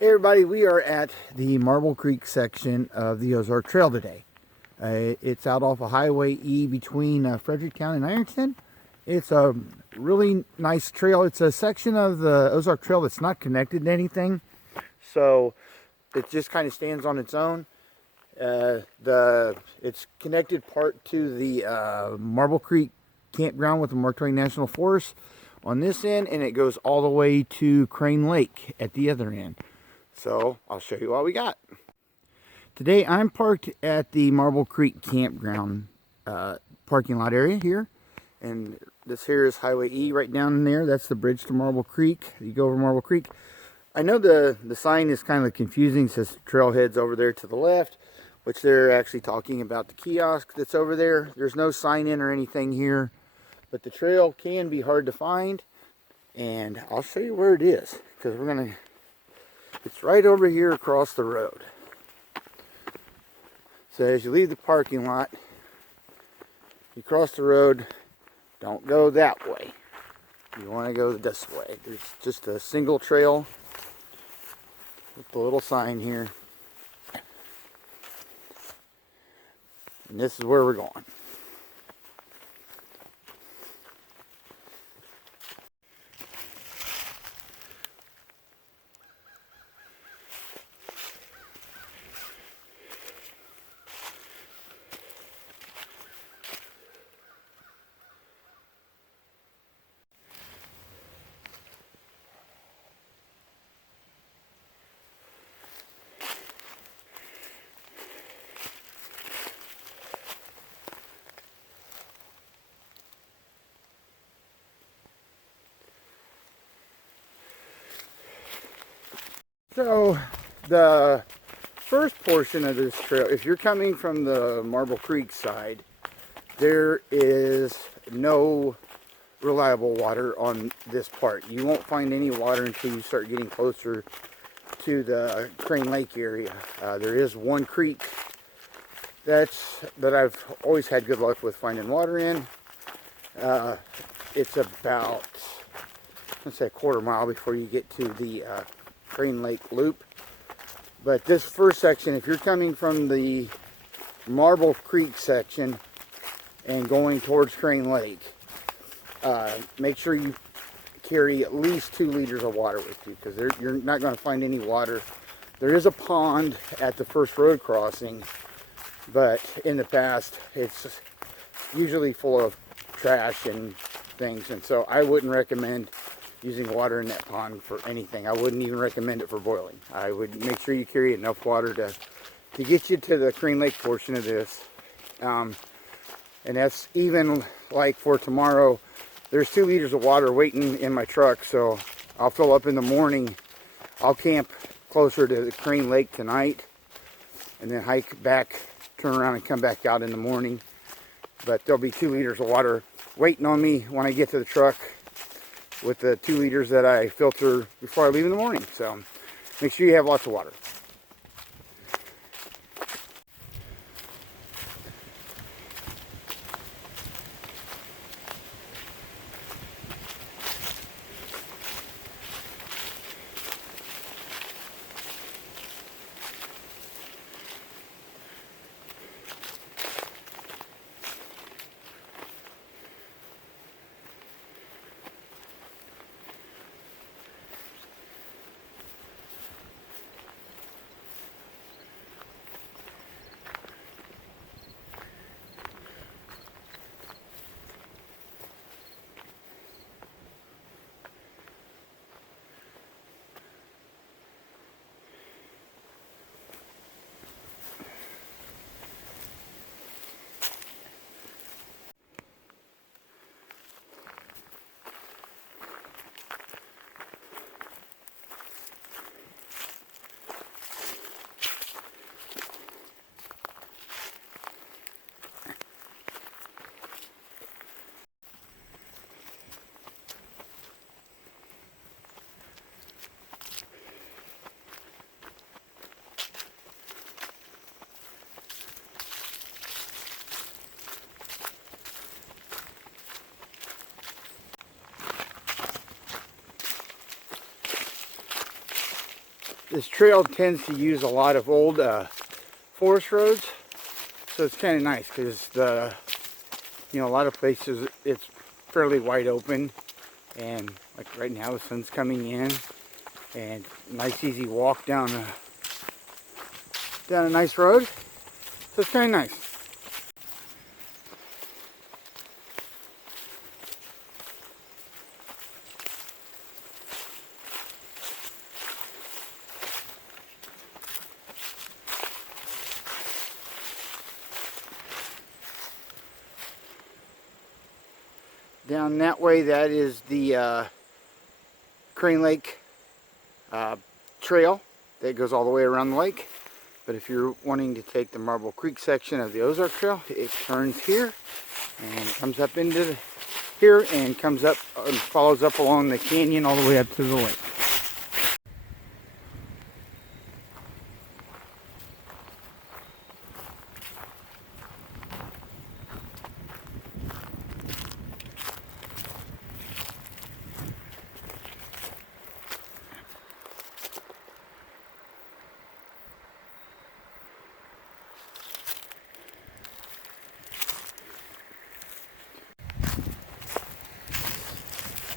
Hey everybody, we are at the Marble Creek section of the Ozark Trail today. It's out off of Highway E between Fredericktown and Ironton. It's a really nice trail. It's a section of the Ozark Trail that's not connected to anything, so it just kind of stands on its own. It's connected part to the Marble Creek campground with the Mark Twain National Forest on this end, and it goes all the way to Crane Lake at the other end. So I'll show you what we got. Today I'm parked at the Marble Creek campground parking lot area here. And this here is Highway E right down in there. That's the bridge to Marble Creek. You go over Marble Creek. I know the sign is kind of confusing. It says Trailhead's over there to the left, which they're actually talking about the kiosk that's over there. There's no sign in or anything here, but the trail can be hard to find. And I'll show you where it is, because it's right over here across the road. So as you leave the parking lot, you cross the road. Don't go that way. You want to go this way. There's just a single trail with the little sign here. And this is where we're going. So the first portion of this trail, if you're coming from the Marble Creek side, there is no reliable water on this part. You won't find any water until you start getting closer to the Crane Lake area. There is one creek that I've always had good luck with finding water in. It's about, let's say, a quarter mile before you get to the Crane Lake loop. But this first section, if you're coming from the Marble Creek section and going towards Crane Lake, make sure you carry at least 2 liters of water with you, because you're not going to find any water. There is a pond at the first road crossing, but in the past it's usually full of trash and things, and so I wouldn't recommend using water in that pond for anything. I wouldn't even recommend it for boiling. I would make sure you carry enough water to get you to the Crane Lake portion of this. And that's even like for tomorrow. There's 2 liters of water waiting in my truck, so I'll fill up in the morning. I'll camp closer to the Crane Lake tonight, and then hike back, turn around and come back out in the morning. But there'll be 2 liters of water waiting on me when I get to the truck, with the 2 liters that I filter before I leave in the morning. So make sure you have lots of water. this trail tends to use a lot of old forest roads, so it's kind of nice because a lot of places it's fairly wide open, and like right now the sun's coming in, and nice easy walk down a nice road, so it's kind of nice. Down that way, that is the Crane Lake trail that goes all the way around the lake. But if you're wanting to take the Marble Creek section of the Ozark Trail, it turns here and comes up into here and comes up and follows up along the canyon all the way up to the lake.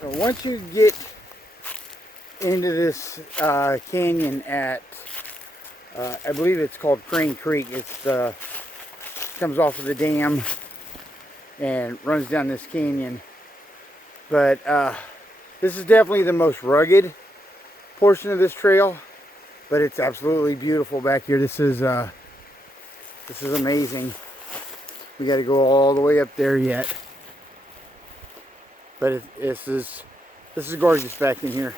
So once you get into this canyon at, I believe it's called Crane Creek. It's comes off of the dam and runs down this canyon. But this is definitely the most rugged portion of this trail. But it's absolutely beautiful back here. This is amazing. We got to go all the way up there yet. But this is gorgeous back in here.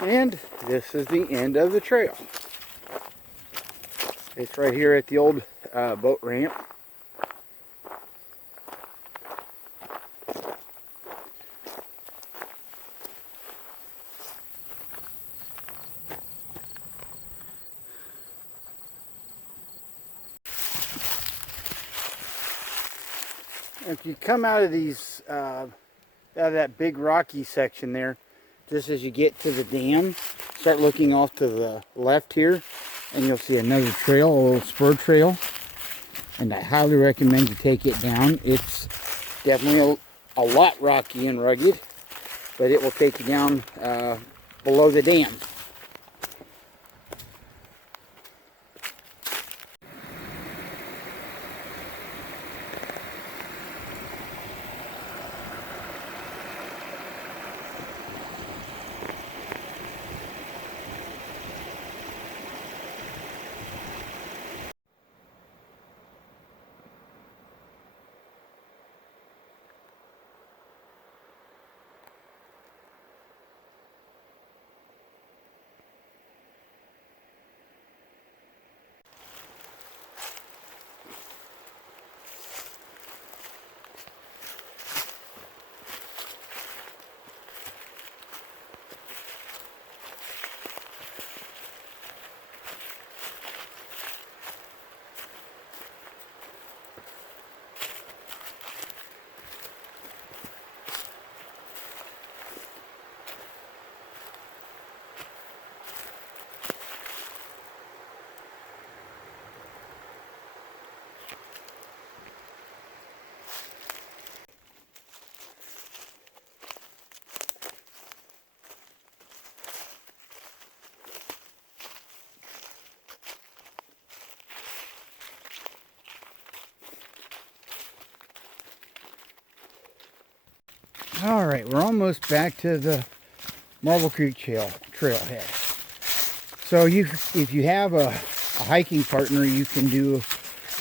And this is the end of the trail. It's right here at the old boat ramp. If you come out of these, out of that big rocky section there, just as you get to the dam, start looking off to the left here, and you'll see another trail, a little spur trail. And I highly recommend you take it down. It's definitely a lot rocky and rugged, but it will take you down below the dam. All right, we're almost back to the Marble Creek Trailhead. So if you have a hiking partner, you can do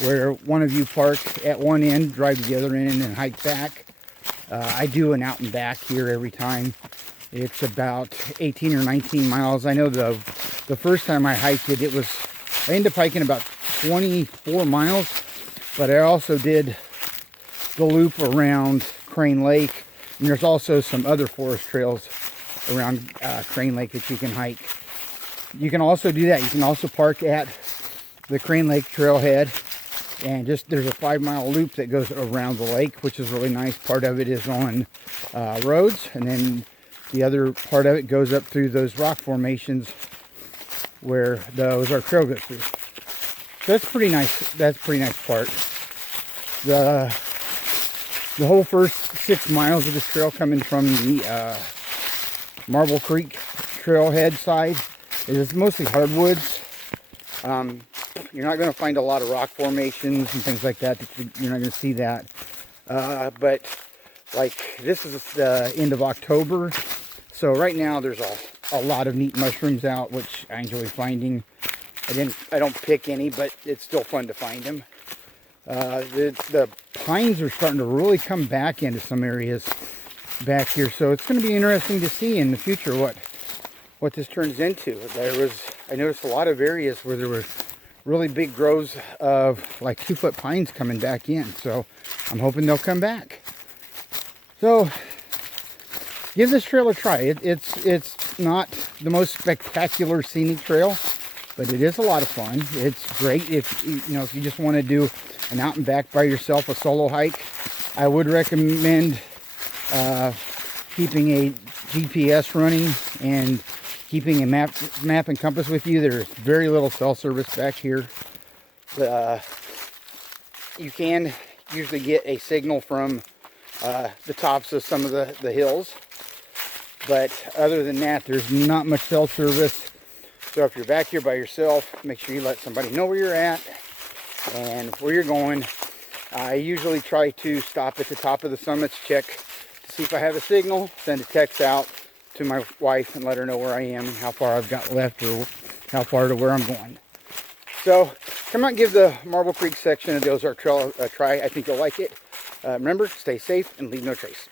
where one of you park at one end, drive to the other end, and then hike back. I do an out and back here every time. It's about 18 or 19 miles. I know the first time I hiked it, I ended up hiking about 24 miles, but I also did the loop around Crane Lake, and there's also some other forest trails around Crane Lake that you can hike. You can also do that. You can also park at the Crane Lake Trailhead, and there's a 5-mile loop that goes around the lake, which is really nice. Part of it is on roads, and then the other part of it goes up through those rock formations where the Ozark Trail goes through. So that's pretty nice. That's a pretty nice part. The whole first 6 miles of this trail coming from the Marble Creek Trailhead side is mostly hardwoods. You're not going to find a lot of rock formations and things like that. You're not going to see that. But like this is the end of October, so right now there's a lot of neat mushrooms out, which I enjoy finding. I don't pick any, but it's still fun to find them. The pines are starting to really come back into some areas back here, so it's going to be interesting to see in the future what this turns into. I noticed a lot of areas where there were really big groves of like 2-foot pines coming back in, so I'm hoping they'll come back. So give this trail a try. It's not the most spectacular scenic trail, but it is a lot of fun. It's great if you just want to do an out and back by yourself, a solo hike. I would recommend keeping a GPS running and keeping a map and compass with you. There's very little cell service back here. You can usually get a signal from the tops of some of the hills, but other than that, there's not much cell service. So if you're back here by yourself, make sure you let somebody know where you're at and where you're going. I usually try to stop at the top of the summits, check to see if I have a signal, send a text out to my wife and let her know where I am and how far I've got left or how far to where I'm going. So come out and give the Marble Creek section of the Ozark Trail a try. I think you'll like it. Remember, stay safe and leave no trace.